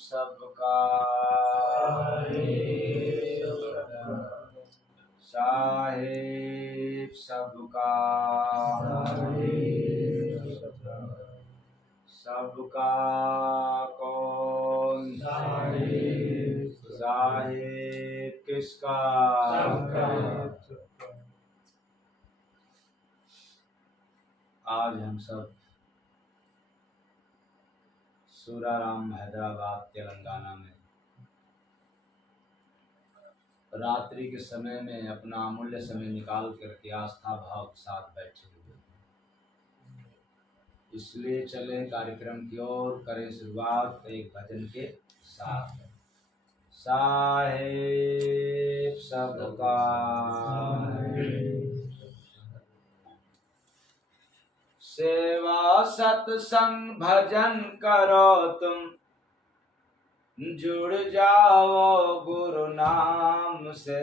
सबका साहेब सबका सबका कौन साहेब किसका आज हम सब सूराराम हैदराबाद तेलंगाना में रात्रि के समय में अपना अमूल्य समय निकाल करके आस्था भाव के साथ बैठे हुए, इसलिए चले कार्यक्रम की ओर, करें शुरुआत एक भजन के साथ। साहेब सबका सेवा सत्संग भजन करो तुम, जुड़ जाओ गुरु नाम से।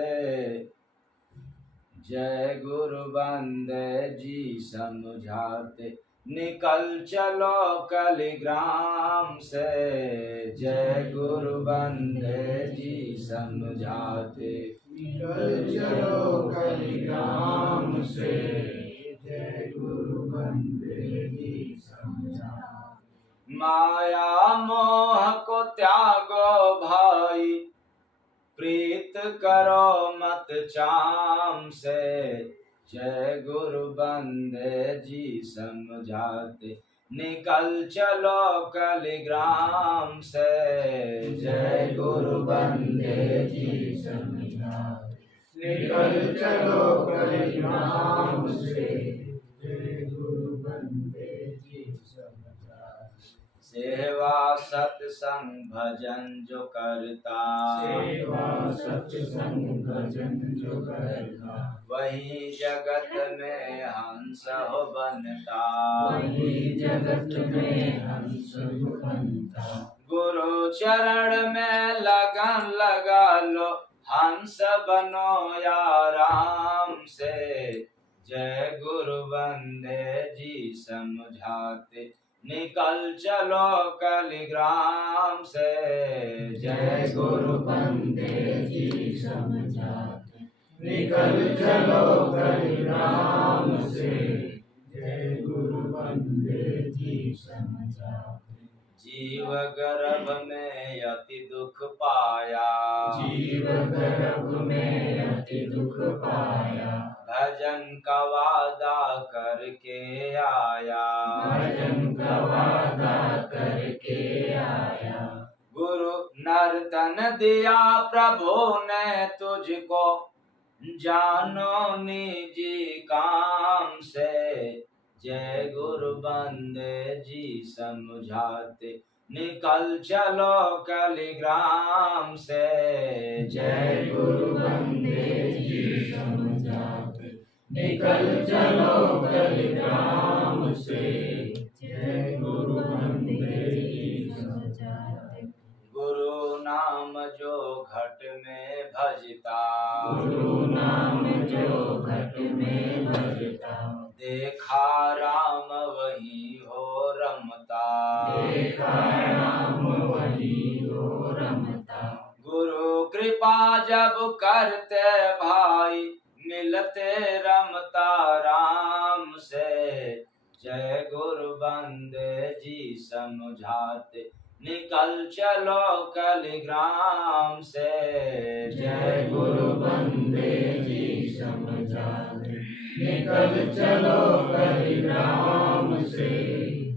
जय गुरु बंदे जी समझाते, निकल चलो कलिग्राम से। जय गुरु बंदे जी समझाते, निकल चलो कलिग्राम से। जय गुरु बंदे जी समझाते, माया मोह को त्यागो भाई, प्रीत करो मत चाम से। जय गुरु बंदे जी समझाते, निकल चलो कलिग्राम से। जय गुरु बंदे जी समझाते, निकल चलो कलिग्राम से। जय गुरु बंदे जी समझाते, सेवा सत्संग भजन जो करता, सेवा सत्संग भजन जो करता, वही जगत में हंस हो बनता। वही जगत में हंस बनता। गुरु चरण में लगन लगा लो, हंस बनो या राम से। जय गुरु बंदे जी समझाते, निकल चलो कलिग्राम से। जय गुरु बंदे जी समझाते, निकल चलो कलिग्राम से। जय गुरु बंदे जी समझाते, जीव गर्भ में अति दुख पाया, जीव गर्भ में अति दुख पाया। भजन का वादा करके आया, भजन का वादा करके आया। गुरु नर्तन दिया प्रभु ने तुझको, जानो निजी काम से। जय गुरु बंदे जी समझाते, निकल चलो कलिग्राम से। जय गुरु बंदे जी समझाते, निकल चलो कलिग्राम से। जय गुरु बंदे जी समझाते, गुरु नाम जो घट में भजता, गुरु नाम जो घट में भजता। देखा राम वही हो रमता, देखा राम वही हो रमता। गुरु कृपा जब करते भाई, मिलते रमता राम से। जय गुरु बंदे जी समझाते, निकल चलो कलिग्राम से। जय गुरु बंदे जी समझाते, निकल चलो कलिग्राम से।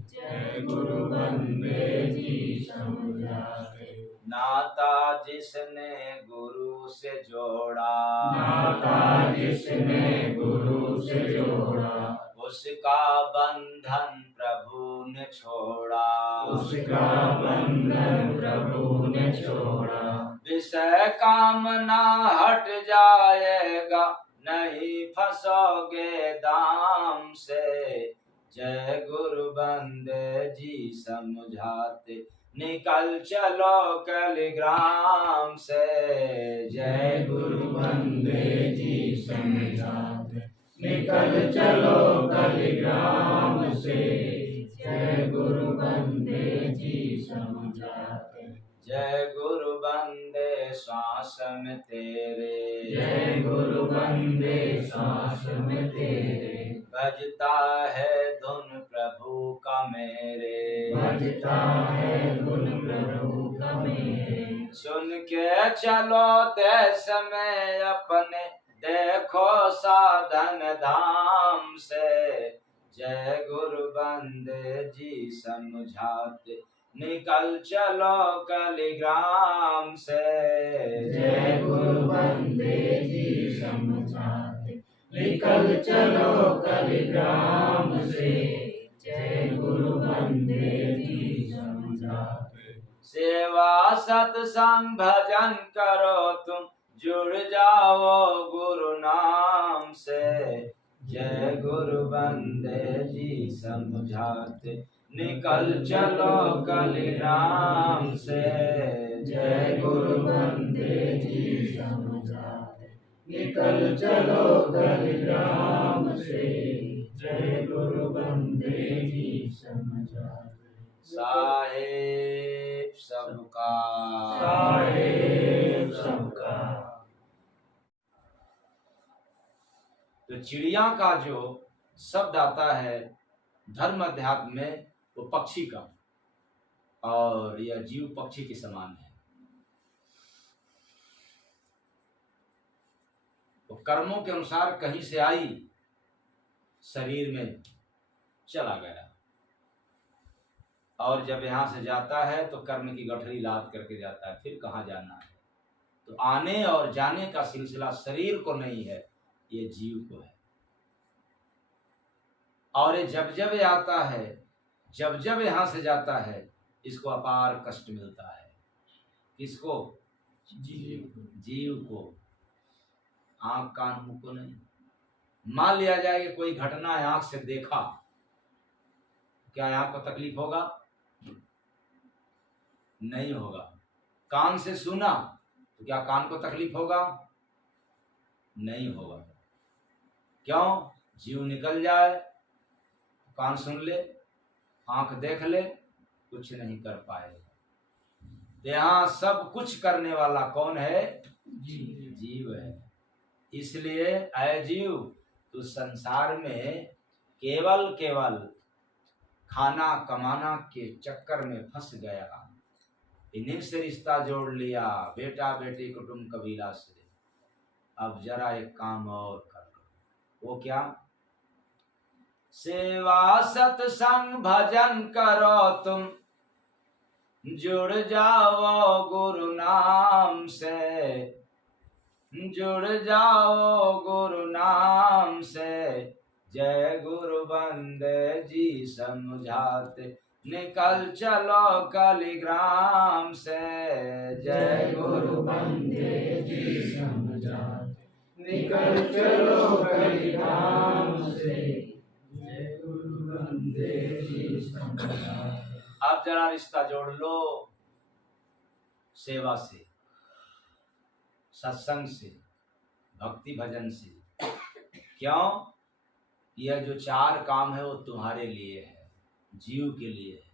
जय गुरु बंदे जी समझाते, नाता जिसने गुरु से जोड़ा, नाता जिसने गुरु से जोड़ा, उसका बंधन प्रभु ने छोड़ा। उसका बंधन प्रभु ने छोड़ा। विषय कामना हट जाएगा, नहीं फंसोगे दाम से। जय गुरु बंदे जी समझाते, निकल चलो कलिग्राम से। जय गुरु बंदे जी समझाते, निकल चलो कलिग्राम से। जय गुरु बंदे जी समझाते, जय गुरु बंदे श्वास में तेरे, जय गुरु बंदे श्वास में तेरे, बजता है धुन प्रभु का मेरे, बजता है धुन प्रभु का मेरे। सुन के चलो देश में अपने, देखो साधन धाम से, जय गुरु बंदे जी समझाते, निकल चलो कलिग्राम से। जय गुरु बंदे जी समझाते, निकल चलो कलिग्राम से, जय गुरु बंदे जी समझाते। सेवा सत्संग भजन करो तुम, जुड़ जाओ गुरु नाम से, जय गुरु बंदे जी समझाते, निकल चलो कलिग्राम से। जय गुरु बंदे जी समझाते, निकल चलो कलिग्राम से, जय गुरु बंदे जी समझाते। साहेब सबका, साहेब सबका। तो चिड़िया का जो शब्द आता है धर्म अध्यात्म में, वो पक्षी का, और यह जीव पक्षी के समान है। वो कर्मों के अनुसार कहीं से आई, शरीर में चला गया, और जब यहाँ से जाता है तो कर्म की गठरी लाद करके जाता है, फिर कहाँ जाना है। तो आने और जाने का सिलसिला शरीर को नहीं है, ये जीव को है। और ये जब जब आता है, जब जब यहाँ से जाता है, इसको अपार कष्ट मिलता है। किसको? जीव को। आंख कान मुंह को नहीं। मान लिया जाए कि कोई घटना आंख से देखा, क्या आंख को तकलीफ होगा? नहीं होगा। कान से सुना तो क्या कान को तकलीफ होगा? नहीं होगा। क्यों? जीव निकल जाए, कान सुन ले, आंख देख ले, कुछ नहीं कर पाएगा। यहाँ सब कुछ करने वाला कौन है? जीव है। इसलिए ऐ जीव, तू संसार में केवल खाना कमाना के चक्कर में फंस गया। इन्हीं से रिश्ता जोड़ लिया, बेटा बेटी कुटुंब कबीला से। अब जरा एक काम और कर लो। वो क्या? सेवा सत्संग भजन करो तुम, जुड़ जाओ गुरु नाम से, जुड़ जाओ गुरु नाम से, जय गुरु बंदे जी समझाते, निकल चलो कलिग्राम से। जय गुरु बंदे जी समझाते, निकल चलो कलिग्राम से, जय गुरु बंदे जी समझाते। अब जरा रिश्ता जोड़ लो सेवा से, सत्संग से, भक्ति भजन से। क्यों? यह जो चार काम है वो तुम्हारे लिए है, जीव के लिए है,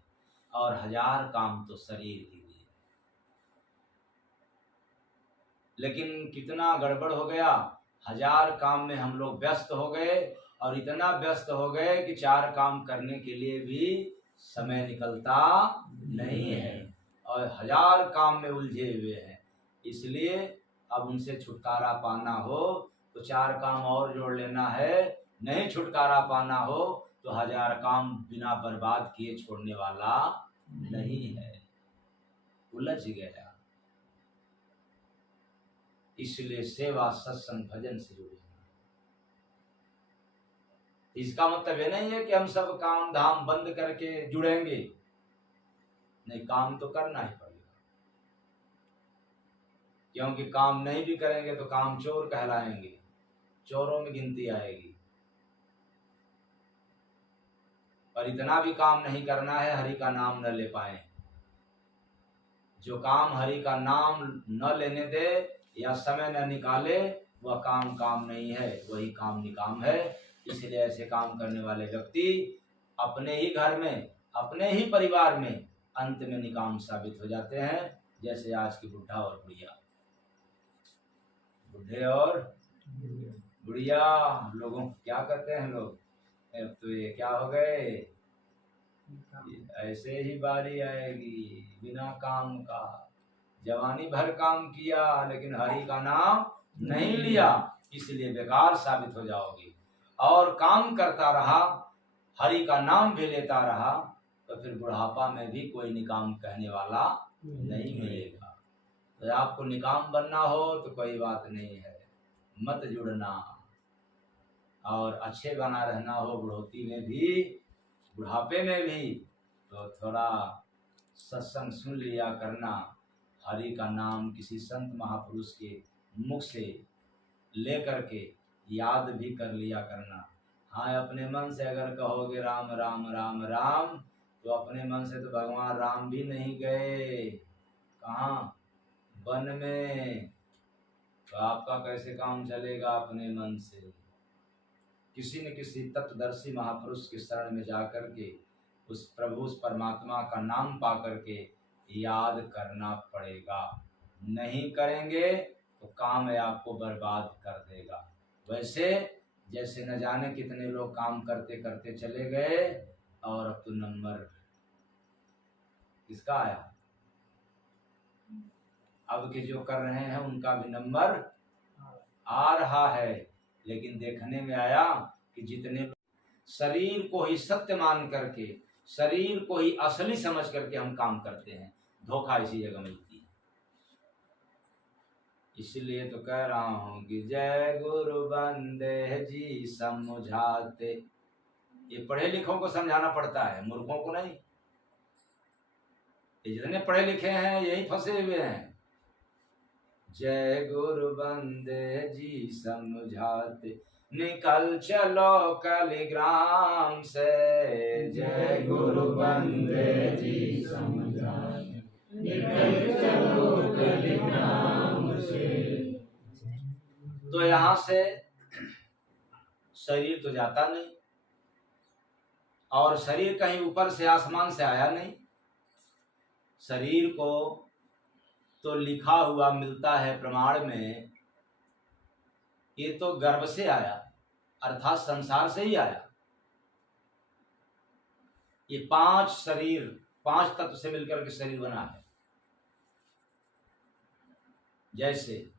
और 1000 काम तो शरीर के लिए है। लेकिन कितना गड़बड़ हो गया, 1000 काम में हम लोग व्यस्त हो गए, और इतना व्यस्त हो गए कि 4 काम करने के लिए भी समय निकलता नहीं है, और 1000 काम में उलझे हुए हैं। इसलिए अब उनसे छुटकारा पाना हो तो 4 काम और जोड़ लेना है। नहीं छुटकारा पाना हो तो 1000 काम बिना बर्बाद किए छोड़ने वाला नहीं है। उलझ गया। इसलिए सेवा सत्संग भजन से जुड़े। इसका मतलब ये नहीं है कि हम सब काम धाम बंद करके जुड़ेंगे। नहीं, काम तो करना ही पड़ेगा, क्योंकि काम नहीं भी करेंगे तो काम चोर कहलाएंगे, चोरों में गिनती आएगी। और इतना भी काम नहीं करना है हरि का नाम न ले पाए। जो काम हरि का नाम न लेने दे या समय न निकाले, वह काम काम नहीं है, वही काम निकाम है। इसलिए ऐसे काम करने वाले व्यक्ति अपने ही घर में, अपने ही परिवार में अंत में निकाम साबित हो जाते हैं। जैसे आज के बुढ़ा और बुढ़िया, बुढ़े और बुढ़िया लोगों को क्या कहते हैं लोग, अब तो ये क्या हो गए, ऐसे ही बारी आएगी बिना काम का, जवानी भर काम किया लेकिन हरि का नाम नहीं लिया, इसलिए बेकार साबित हो जाओगे। और काम करता रहा, हरि का नाम भी लेता रहा, तो फिर बुढ़ापा में भी कोई निकाम कहने वाला नहीं मिलेगा। तो आपको निकाम बनना हो तो कोई बात नहीं है, मत जुड़ना, और अच्छे बना रहना हो बुढ़ोती में भी बुढ़ापे में भी, तो थोड़ा सत्संग सुन लिया करना, हरि का नाम किसी संत महापुरुष के मुख से ले करके याद भी कर लिया करना। हाँ, अपने मन से अगर कहोगे राम राम राम राम, तो अपने मन से तो भगवान राम भी नहीं गए, कहाँ, वन में, तो आपका कैसे काम चलेगा अपने मन से। किसी न किसी तत्वदर्शी महापुरुष के शरण में जाकर के उस प्रभु उस परमात्मा का नाम पा करके याद करना पड़ेगा। नहीं करेंगे तो काम है आपको बर्बाद कर देगा। वैसे जैसे न जाने कितने लोग काम करते करते चले गए, और अब तो नंबर किसका आया, अब के जो कर रहे हैं उनका भी नंबर आ रहा है। लेकिन देखने में आया कि जितने शरीर को ही सत्य मान करके, शरीर को ही असली समझ करके हम काम करते हैं, धोखा इसी जगह मिलती है। इसलिए तो कह रहा हूं कि जय गुरु बंदे जी समझाते। ये पढ़े लिखों को समझाना पड़ता है, मूर्खों को नहीं। ये जितने पढ़े लिखे हैं यही फंसे हुए हैं। जय गुरु बंदे जी समझाते, निकल चलो कलिग्राम से, जय गुरु बंदे जी समझाते, निकल चलो कलिग्राम से। तो यहाँ से शरीर तो जाता नहीं, और शरीर कहीं ऊपर से आसमान से आया नहीं। शरीर को तो लिखा हुआ मिलता है प्रमाण में, ये तो गर्भ से आया, अर्थात संसार से ही आया। ये 5 शरीर, 5 तत्व से मिलकर के शरीर बना है। जैसे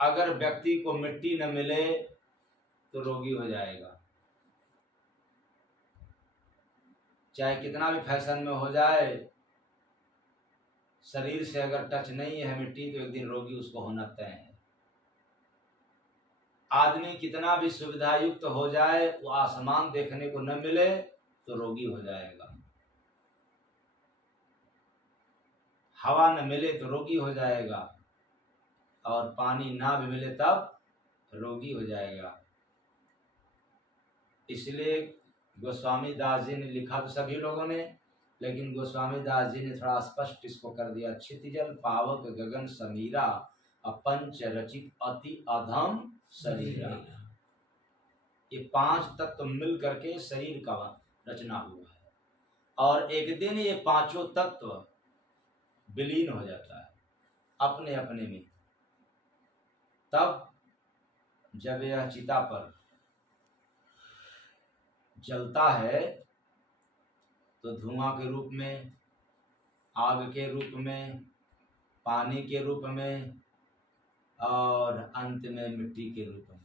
अगर व्यक्ति को मिट्टी न मिले तो रोगी हो जाएगा, चाहे कितना भी फैशन में हो जाए, शरीर से अगर टच नहीं है मिट्टी तो एक दिन रोगी उसको होना तय है। आदमी कितना भी सुविधा युक्त हो जाए, वो आसमान देखने को न मिले तो रोगी हो जाएगा, हवा न मिले तो रोगी हो जाएगा, और पानी ना भी मिले तब रोगी हो जाएगा। इसलिए गोस्वामी दास जी ने लिखा तो सभी लोगों ने, लेकिन गोस्वामी दास जी ने थोड़ा स्पष्ट इसको कर दिया, क्षितिजल पावक गगन समीरा, अपंच रचित अति अधम शरीरा। ये 5 तत्व मिल करके शरीर का रचना हुआ है, और एक दिन ये 5 तत्व विलीन हो जाता है अपने अपने में। तब जब यह चिता पर जलता है तो धुआं के रूप में, आग के रूप में, पानी के रूप में, और अंत में मिट्टी के रूप में।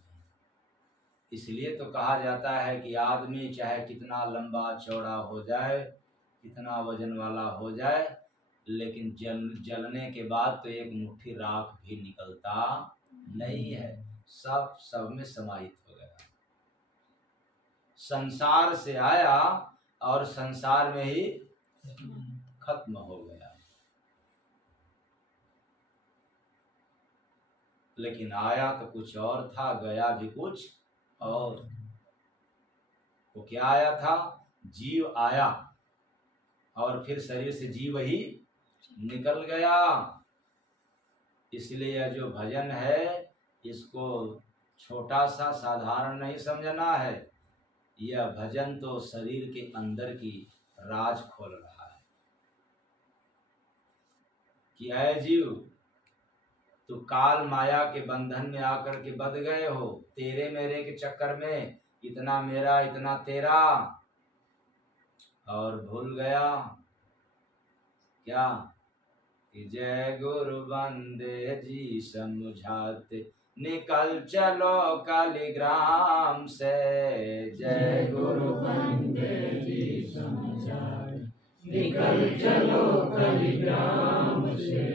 इसलिए तो कहा जाता है कि आदमी चाहे कितना लंबा चौड़ा हो जाए, कितना वजन वाला हो जाए, लेकिन जलने के बाद तो एक मुट्ठी राख भी निकलता नहीं है, सब में समाहित हो गया। संसार से आया और संसार में ही खत्म हो गया। लेकिन आया तो कुछ और था, गया भी कुछ और। वो क्या आया था? जीव आया और फिर शरीर से जीव ही निकल गया। इसलिए यह जो भजन है इसको छोटा सा साधारण नहीं समझना है। यह भजन तो शरीर के अंदर की राज खोल रहा है। कि है जीव, तू काल माया के बंधन में आकर के बंध गए हो, तेरे मेरे के चक्कर में, इतना मेरा इतना तेरा, और भूल गया क्या कि जय गुरु बंदे जी समझाते, निकल चलो कालीग्राम से, जय गुरु बंदे जी समझाते, निकल चलो कलिग्राम से।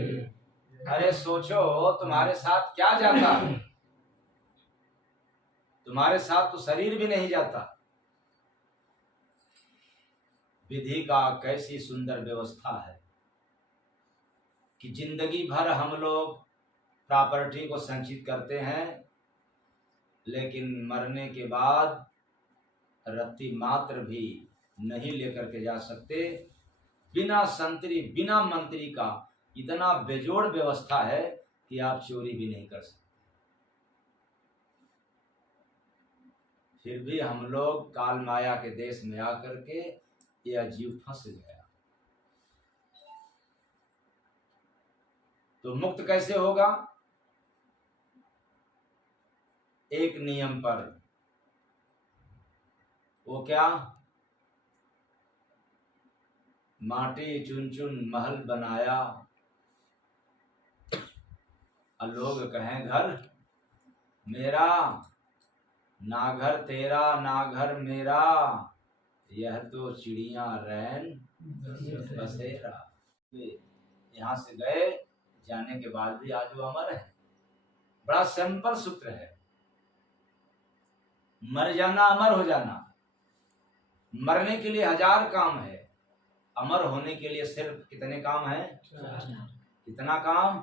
अरे सोचो तुम्हारे साथ क्या जाता, तुम्हारे साथ तो शरीर भी नहीं जाता। विधि का कैसी सुंदर व्यवस्था है कि जिंदगी भर हम लोग प्रॉपर्टी को संचित करते हैं, लेकिन मरने के बाद रत्ती मात्र भी नहीं लेकर के जा सकते। बिना संतरी बिना मंत्री का इतना बेजोड़ व्यवस्था है कि आप चोरी भी नहीं कर सकते। फिर भी हम लोग काल माया के देश में आकर के यह जीव फंस गया। तो मुक्त कैसे होगा? एक नियम पर। वो क्या? माटी चुन चुन महल बनाया, और लोग कहें घर मेरा, ना घर तेरा ना घर मेरा, यह तो चिड़िया रैन बसेरा। यहाँ से गए, जाने के बाद भी आज वो अमर है। बड़ा सिंपल सूत्र है, मर जाना अमर हो जाना। मरने के लिए 1000 काम है, अमर होने के लिए सिर्फ कितने काम है? कितना काम?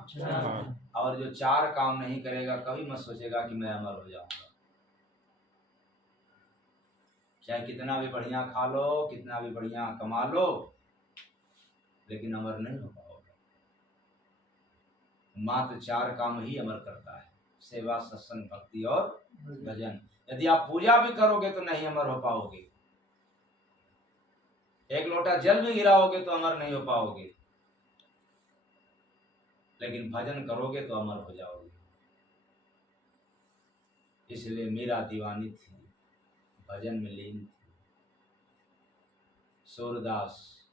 और जो 4 काम नहीं करेगा, कभी मत सोचेगा कि मैं अमर हो जाऊंगा। चाहे कितना भी बढ़िया खा लो, कितना भी बढ़िया कमा लो, लेकिन अमर नहीं हो पाओगे। मात्र 4 काम ही अमर करता है, सेवा, सत्संग, भक्ति और भजन। यदि आप पूजा भी करोगे तो नहीं अमर हो पाओगे। एक लोटा जल भी गिराओगे तो अमर नहीं हो पाओगे, लेकिन भजन करोगे तो अमर हो जाओगे। इसलिए मीरा दीवानी थी, भजन में लीन थी। सूरदास,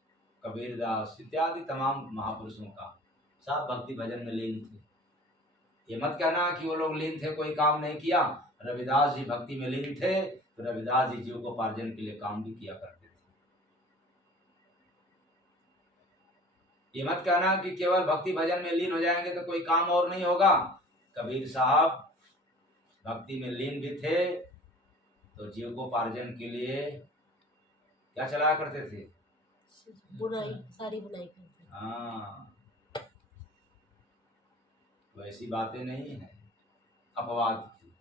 कबीरदास इत्यादि तमाम महापुरुषों का सब भक्ति भजन में लीन थे। ये मत कहना कि वो लोग लीन थे, कोई काम नहीं किया। रविदास जी भक्ति में लीन थे, तो रविदास जी जीवकोपार्जन के लिए काम भी किया करते थे। ये मत कहना कि केवल भक्ति भजन में लीन हो जाएंगे तो कोई काम और नहीं होगा। कबीर साहब भक्ति में लीन भी थे, तो जीवकोपार्जन के लिए क्या चलाया करते थे? बुनाई, साड़ी बुनाई करते। हाँ, वैसी बातें नहीं है अपवाद की।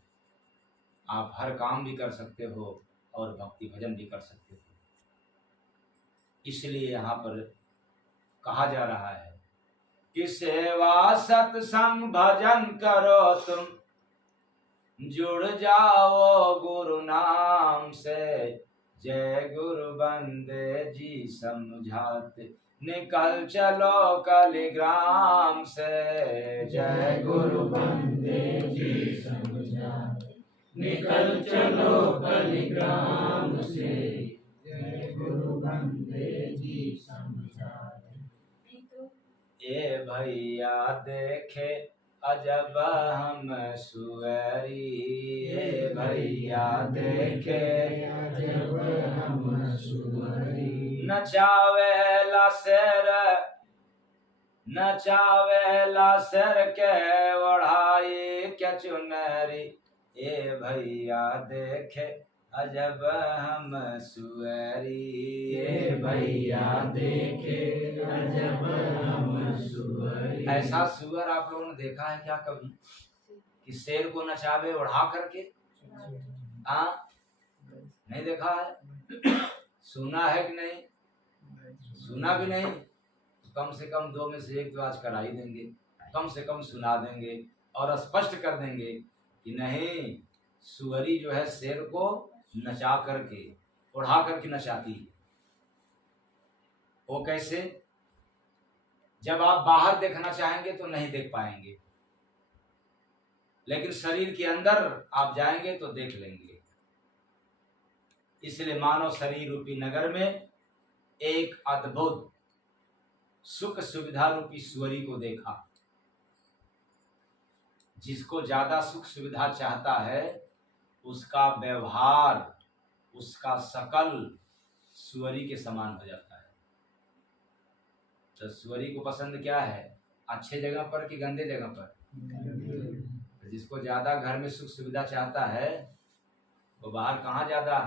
आप हर काम भी कर सकते हो और भक्ति भजन भी कर सकते हो। इसलिए यहाँ पर कहा जा रहा है कि सेवा सत्संग भजन करो तुम, जुड़ जाओ गुरु नाम से, जय गुरु बंदे जी समझाते, निकल चलो कलिग्राम से, जय गुरु बंदे जी समझाते, निकल चलो कलिग्राम से, जय गुरु बंदे जी समझाते। ए भैया देखे अजब हम सुअरी, ए भैया देखे अजब हम सुअरी, नचावेला सिर के ओढ़ाई क्या चुनरी, ए भैया देखे अजब हम सुअरी, ए भैया देखे अजब हम सुअरी। ऐसा सुअर आप लोगों ने देखा है क्या कभी कि शेर को नचावे उड़ा करके? नहीं देखा है? सुना है कि नहीं? सुना भी नहीं तो कम से कम 2 में से 1 तो आज करा ही देंगे, कम से कम सुना देंगे और स्पष्ट कर देंगे कि नहीं, सुअरी जो है शेर को नचा करके उड़ा करके नचाती है। वो कैसे? जब आप बाहर देखना चाहेंगे तो नहीं देख पाएंगे, लेकिन शरीर के अंदर आप जाएंगे तो देख लेंगे। इसलिए मानव शरीर रूपी नगर में एक अद्भुत सुख सुविधा रूपी सुअरी को देखा। जिसको ज्यादा सुख सुविधा चाहता है उसका व्यवहार, उसका शकल सुअरी के समान हो जाता है। तो सुअरी को पसंद क्या है, अच्छे जगह पर कि गंदे जगह पर? जिसको ज्यादा घर में सुख सुविधा चाहता है वो बाहर कहाँ ज्यादा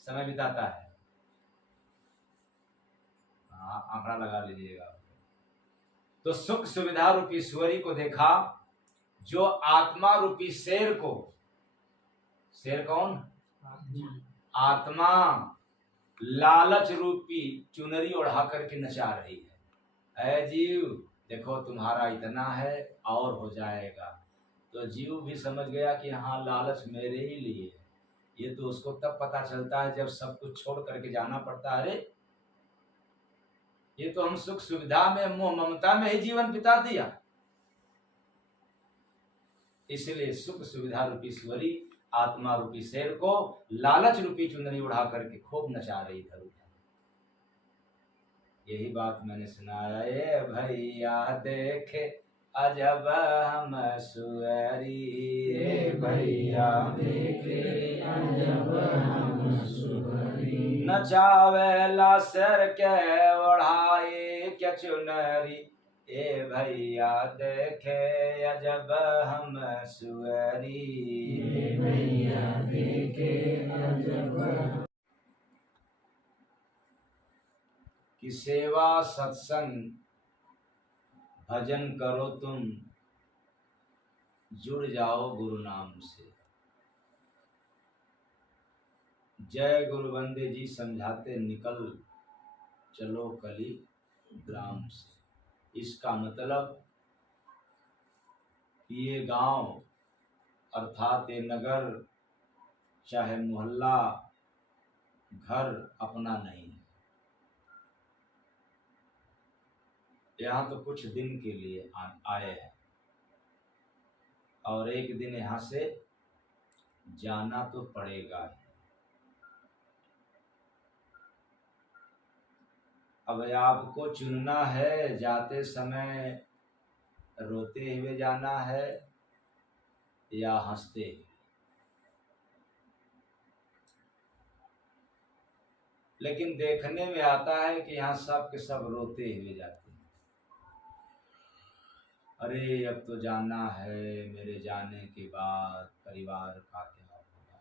समय बिताता है? आंकड़ा लगा लीजिएगा। तो सुख सुविधा रूपी सुअरी को देखा जो आत्मा रूपी शेर को, शेर कौन? आत्मा लालच रूपी चुनरी ओढ़ा करके नचा रही है। ऐ जीव देखो तुम्हारा इतना है और हो जाएगा। तो जीव भी समझ गया कि हाँ लालच मेरे ही लिए है। ये तो उसको तब पता चलता है जब सब कुछ छोड़ करके जाना पड़ता है। अरे ये तो हम सुख सुविधा में मोह ममता में ही जीवन बिता दिया। इसलिए सुख सुविधा रूपी सुअरी आत्मा रूपी शेर को लालच रूपी चुनरी उड़ा करके खूब नचा रही था। यही बात मैंने सुनाया, ए भैया देखे अजब हम सुअरी, ए भैया देखे अजब हम सुअरी, नचावेला शेर के ओढ़ाई क्या चुनरी, ए भैया देखे अजब हम सुअरी, ए भैया देखे अजब। कि सेवा सत्संग भजन करो तुम, जुड़ जाओ गुरु नाम से। जय गुरु बंदे जी समझाते निकल चलो कली ग्राम से। इसका मतलब ये गांव अर्थात ये नगर चाहे मोहल्ला घर अपना नहीं है। यहाँ तो कुछ दिन के लिए आए हैं और एक दिन यहाँ से जाना तो पड़ेगा ही। अब आपको चुनना है, जाते समय रोते हुए जाना है या हंसते हुए। लेकिन देखने में आता है कि यहाँ सब के सब रोते हुए जाते हैं। अरे अब तो जाना है, मेरे जाने के बाद परिवार का क्या होगा,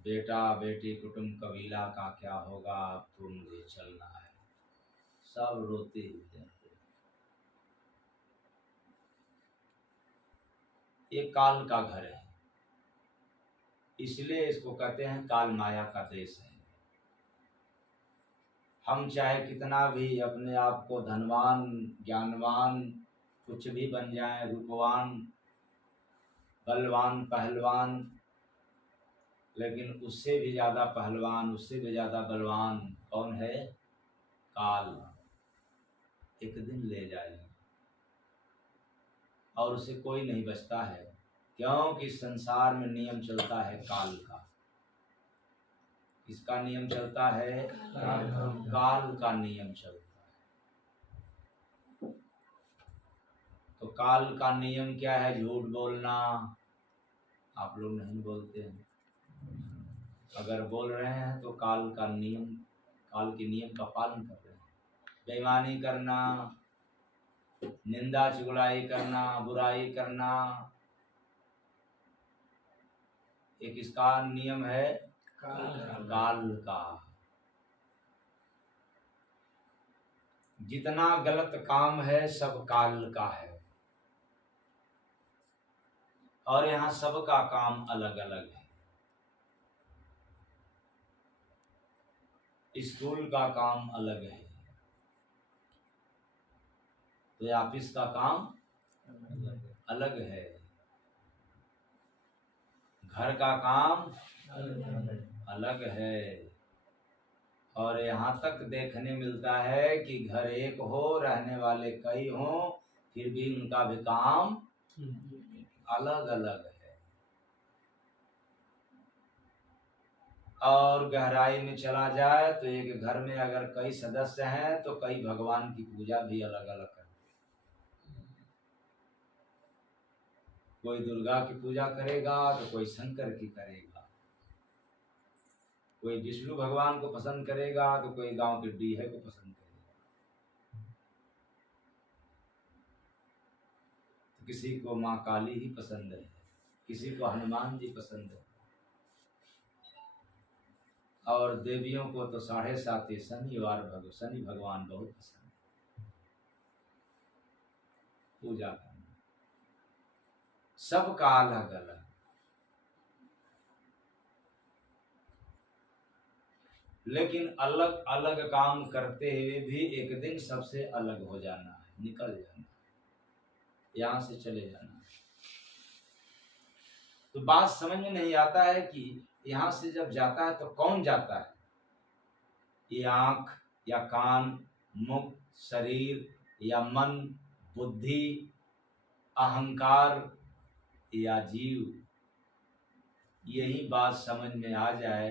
बेटा बेटी कुटुंब कबीला का क्या होगा, अब तो मुझे चलना है। सब रोते हुए जाते हैं। ये काल का घर है, इसलिए इसको कहते हैं काल माया का देश है। हम चाहे कितना भी अपने आप को धनवान ज्ञानवान कुछ भी बन जाए, रूपवान बलवान पहलवान, लेकिन उससे भी ज़्यादा पहलवान, उससे भी ज़्यादा बलवान कौन है? काल। एक दिन ले जाएगा और उसे कोई नहीं बचता है, क्योंकि संसार में नियम चलता है काल का। किसका नियम चलता है? काल का नियम चलता है। तो काल का नियम क्या है? झूठ बोलना। आप लोग नहीं बोलते हैं, अगर बोल रहे हैं तो काल का नियम, काल के नियम का पालन कर रहे हैं। बेईमानी करना, निंदा चुगलाई करना, बुराई करना, एक इसका नियम है काल का। जितना गलत काम है सब काल का है और यहाँ सबका काम अलग अलग है। स्कूल का काम अलग है, तो ऑफिस का काम अलग है, घर का काम अलग है और यहाँ तक देखने मिलता है कि घर एक हो, रहने वाले कई हों, फिर भी उनका भी काम अलग अलग है। और गहराई में चला जाए तो एक घर में अगर कई सदस्य हैं तो कई भगवान की पूजा भी अलग अलग करते हैं। कोई दुर्गा की पूजा करेगा तो कोई शंकर की करेगा, कोई विष्णु भगवान को पसंद करेगा तो कोई गांव के डीहे को पसंद करेगा, तो किसी को माँ काली ही पसंद है, किसी को हनुमान जी पसंद है, और देवियों को तो 7.5 शनि भगवान बहुत पसंद है पूजा करना। सबका अलग अलग, लेकिन अलग अलग काम करते हुए भी एक दिन सबसे अलग हो जाना है, निकल जाना है, यहाँ से चले जाना है। तो बात समझ में नहीं आता है कि यहाँ से जब जाता है तो कौन जाता है, ये आँख या कान, मुख, शरीर या मन, बुद्धि, अहंकार या जीव, यही बात समझ में आ जाए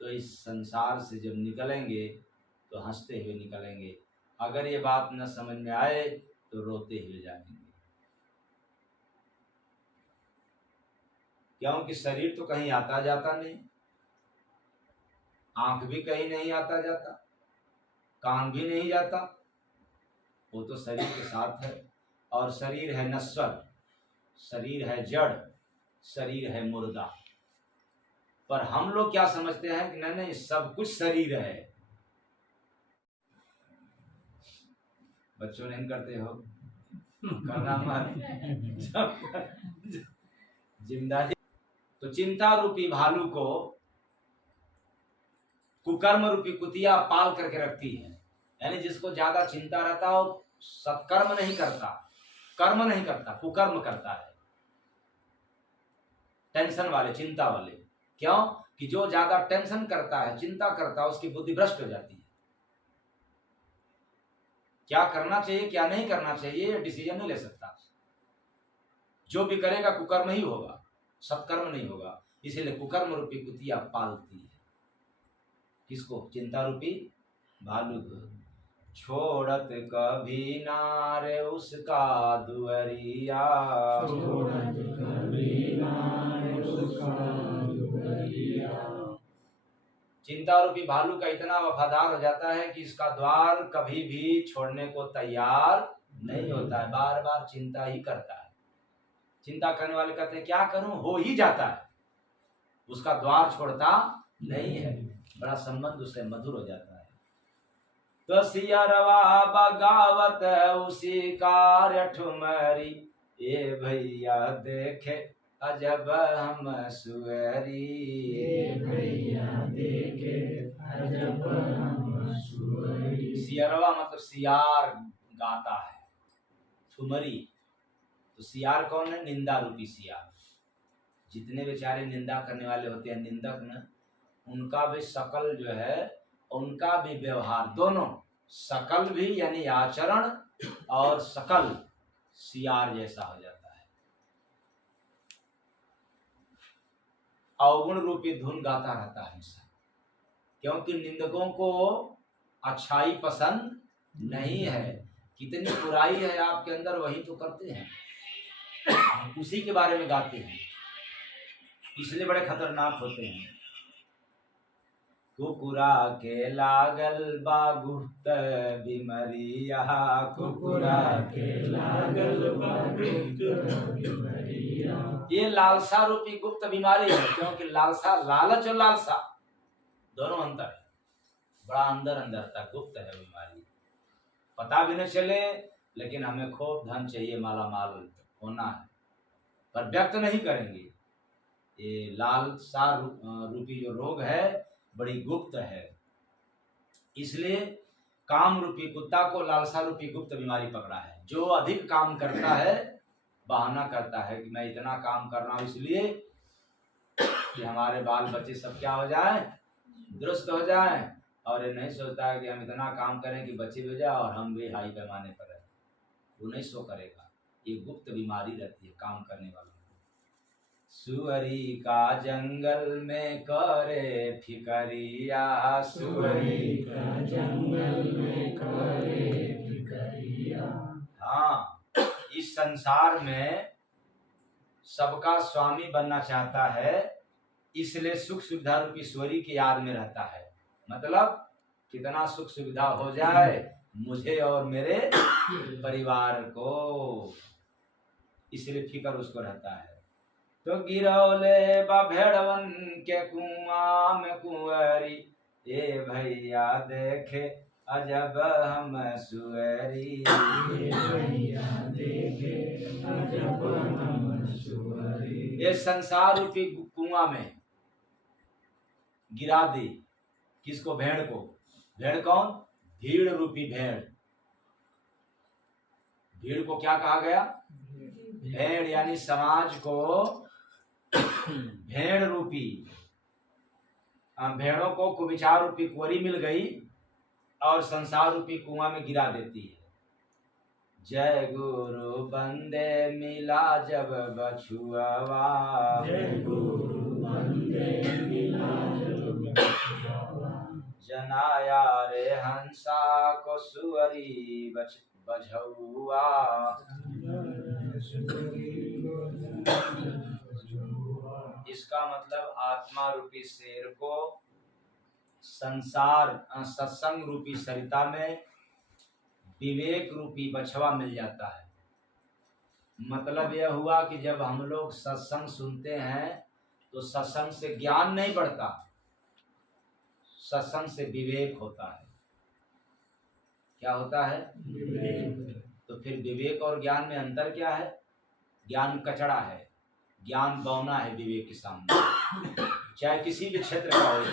तो इस संसार से जब निकलेंगे तो हंसते हुए निकलेंगे। अगर ये बात न समझ में आए तो रोते हुए जाएंगे, क्योंकि शरीर तो कहीं आता जाता नहीं, आंख भी कहीं नहीं आता जाता, कान भी नहीं जाता, वो तो शरीर के साथ है। और शरीर है नश्वर, शरीर है जड़, शरीर है मुर्दा। पर हम लोग क्या समझते हैं कि नहीं सब कुछ शरीर है। बच्चों नहीं करते हो, करना मत, जिम्मेदारी। तो चिंता रूपी भालू को कुकर्म रूपी कुतिया पाल करके रखती है, यानी जिसको ज्यादा चिंता रहता हो, सत्कर्म नहीं करता, कर्म नहीं करता, कुकर्म करता है, टेंशन वाले, चिंता वाले। क्यों कि जो ज्यादा टेंशन करता है, चिंता करता है, उसकी बुद्धि भ्रष्ट हो जाती है। क्या करना चाहिए क्या नहीं करना चाहिए डिसीजन नहीं ले सकता, जो भी करेगा कुकर्म ही होगा, सत्कर्म नहीं होगा। इसीलिए कुकर्म रूपी कुतिया पालती है किसको, चिंता रूपी भालू को। छोड़त कभी नारे उसका दुअरिया, चिंता रूपी भालू का इतना वफादार हो जाता है कि इसका द्वार कभी भी छोड़ने को तैयार नहीं होता है, बार बार चिंता ही करता है। चिंता करने वाले कहते हैं क्या करूं, हो ही जाता है, उसका द्वार छोड़ता नहीं है, बड़ा संबंध उससे मधुर हो जाता है। तो सियरवा बगावत उसी कार्य ठुमरी, ये भैया देखे अजब हम सुअरी, भैया देखे अजब हम सुअरी। सियरवा मतलब सियार गाता है, ठुमरी तो सियार कौन है, निंदा रूपी सियार। जितने बेचारे निंदा करने वाले होते हैं निंदक न, उनका भी शकल जो है, उनका भी व्यवहार, दोनों शकल भी यानी आचरण और शकल सियार जैसा हो जाता है। अवगुण रूपी धुन गाता रहता है हमेशा, क्योंकि निंदकों को अच्छाई पसंद नहीं है। कितनी बुराई है आपके अंदर वही तो करते हैं, उसी के बारे में गाते हैं, इसलिए बड़े खतरनाक होते हैं। कुकुरा के लागल बागुत बिमरिया, कुकुरा के लागल बागुत बिमरिया। ये लालसा रूपी गुप्त बीमारी है, क्योंकि लालसा, लालच और लालसा दोनों अंतर है, बड़ा अंदर अंदर तक गुप्त है बीमारी, पता भी न चले, लेकिन हमें खूब धन चाहिए, माला माल होना है, पर व्यक्त नहीं करेंगे। ये लालसा रूपी जो रोग है बड़ी गुप्त है, इसलिए काम रूपी कुत्ता को लालसा रूपी गुप्त बीमारी पकड़ा है। जो अधिक काम करता है बहाना करता है कि मैं इतना काम कर रहा हूं इसलिए कि हमारे बाल बच्चे सब क्या हो जाए, दुरुस्त हो जाए, और ये नहीं सोचता है कि हम इतना काम करें कि बच्चे भी हो जाए और हम भी हाई पैमाने पर रहें, वो नहीं सो करेगा। ये गुप्त बीमारी रहती है काम करने वालों को। सुअरी का जंगल में करे फिकरिया, सुअरी का जंगल में करे फिकरिया। हाँ, इस संसार में सबका स्वामी बनना चाहता है, इसलिए सुख सुविधा रूपी सुअरी की याद में रहता है। मतलब कितना सुख सुविधा हो जाए मुझे और मेरे परिवार को, इसलिए फिक्र उसको रहता है। तो गिरौले बा भेड़वन के कुआं में कुंवरी, ए भैया देखे अजब हम सुअरी। ये भैया देखे अजब हम सुअरी। ये संसार रूपी कुआं में गिरा दी किसको? भेड़ को। भेड़ कौन? भीड़ रूपी भेड़। भीड़ को क्या कहा गया? भेड़, यानी समाज को भेड़ रूपी, भेड़ों को कुविचार रूपी कुंवरी मिल गई और संसार रूपी कुआं में गिरा देती है। जय गुरु बंदे मिला जब बछुआ, जय गुरु बंदे मिला जब बछुआ। जनाया रे हंसा को सुअरी बझौआ। इसका मतलब आत्मा रूपी शेर को संसार सत्संग रूपी सरिता में विवेक रूपी बछवा मिल जाता है। मतलब यह हुआ कि जब हम लोग सत्संग सुनते हैं तो सत्संग से ज्ञान नहीं बढ़ता, सत्संग से विवेक होता है। क्या होता है? तो फिर विवेक और ज्ञान में अंतर क्या है? ज्ञान कचड़ा है, ज्ञान बौना है विवेक के सामने, चाहे किसी भी क्षेत्र का हो।